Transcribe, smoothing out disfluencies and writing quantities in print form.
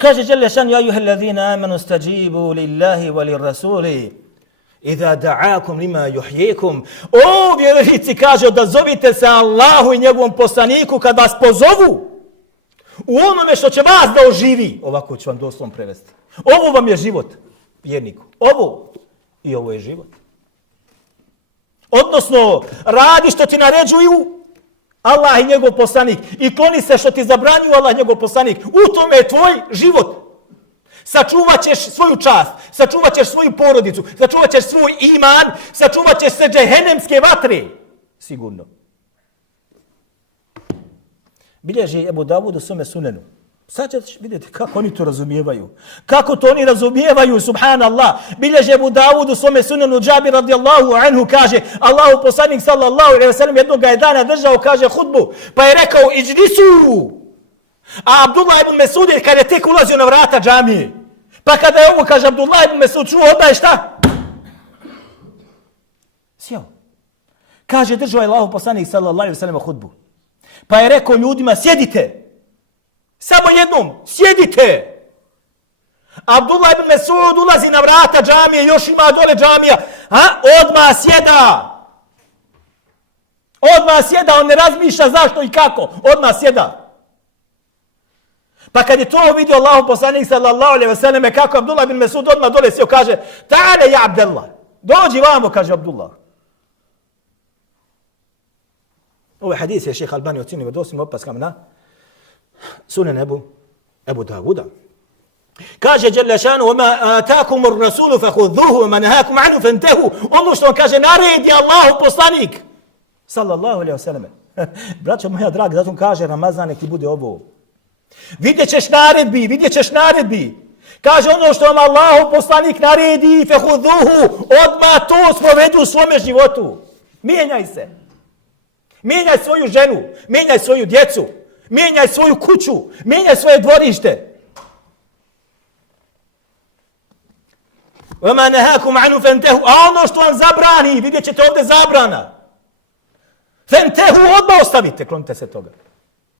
Kaže dželle šan, ja ejuhellezina amanu stajibu lillahi wa lirrasuli idha da'akum lima yuhyikum. O vjernici, kaže, odazovite se Allahu i njegovom poslaniku kad vas pozovu u onome što će vas da oživi. Ovako ću vam doslovno prevesti. Ovo vam je život, vjerniku. Ovo i ovo je život. Odnosno, radi što ti naređuju Allah i njegov poslanik i kloni se što ti zabranjuju Allah i njegov poslanik. U tome je tvoj život. Sačuvat ćeš svoju čast, sačuvat ćeš svoju porodicu, sačuvat ćeš svoj iman, sačuvat ćeš se džehennemske vatre. Sigurno. Bilježi Ebu Davud u svome sunenu. Sad ćeš vidjeti kako oni to razumijevaju. Kako to oni razumijevaju, subhanallah. Bilježi Ebu Davud u svome sunenu, Džabir radijallahu anhu kaže, Allahu poslanik sallallahu alejhi ve sellem jednog je dana držao, kaže, hudbu, pa je rekao, iđdisu. A Abdullah ibn Mesud kad je tek ulazio na vrata džamije. Pa kada je ovo, kaže, Abdullah ibn Mesud čuo, onda je šta? Sjeo. Kaže, držao je Allahu poslanik sallallahu alejhi ve sellem hudbu. Pa je rekao ljudima, sjedite. Samo jednom, sjedite. Abdullah ibn Mesud ulazi na vrata džamije, još ima dole džamija. Odmah sjeda. Odmah sjeda, on ne razmišlja zašto i kako. Odmah sjeda. Pa kad je to vidio Allahu poslanik sallallahu alejhi ve selleme, kako Abdullah ibn Mesud odmah dole sjeo, kaže, ta'ale ja Abdullah. Dođi vamo, kaže Abdullah. Ovaj hadis je šejh Albani ocenio vjerodostojnim opaskama na Sunan Ebu Davuda. Kaže dželle šanu: "Wa ma ataakum ar-rasulu fakhudhuhu wa ma nahakum anhu fantahu." Ono što kaže naredi Allahu poslanik sallallahu alejhi ve selleme. Braćo moja draga, zato kaže Ramazan nek ti bude ovo. Vidjećeš naredbi. Kaže ono što vam Allahu poslanik naredi, fakhudhuhu, odmah to sprovedi u svome životu. Mijenjaj se. Mijenjaj svoju ženu, mijenjaj svoju djecu, mijenjaj svoju kuću, mijenjaj svoje dvorište. وَمَا نَهَاكُمْ عَنُوا فَانْتَهُوا. A ono što vam zabrani, vidjet ćete ovdje zabrana. فَانْتَهُوا, odmah ostavite, klonite se toga.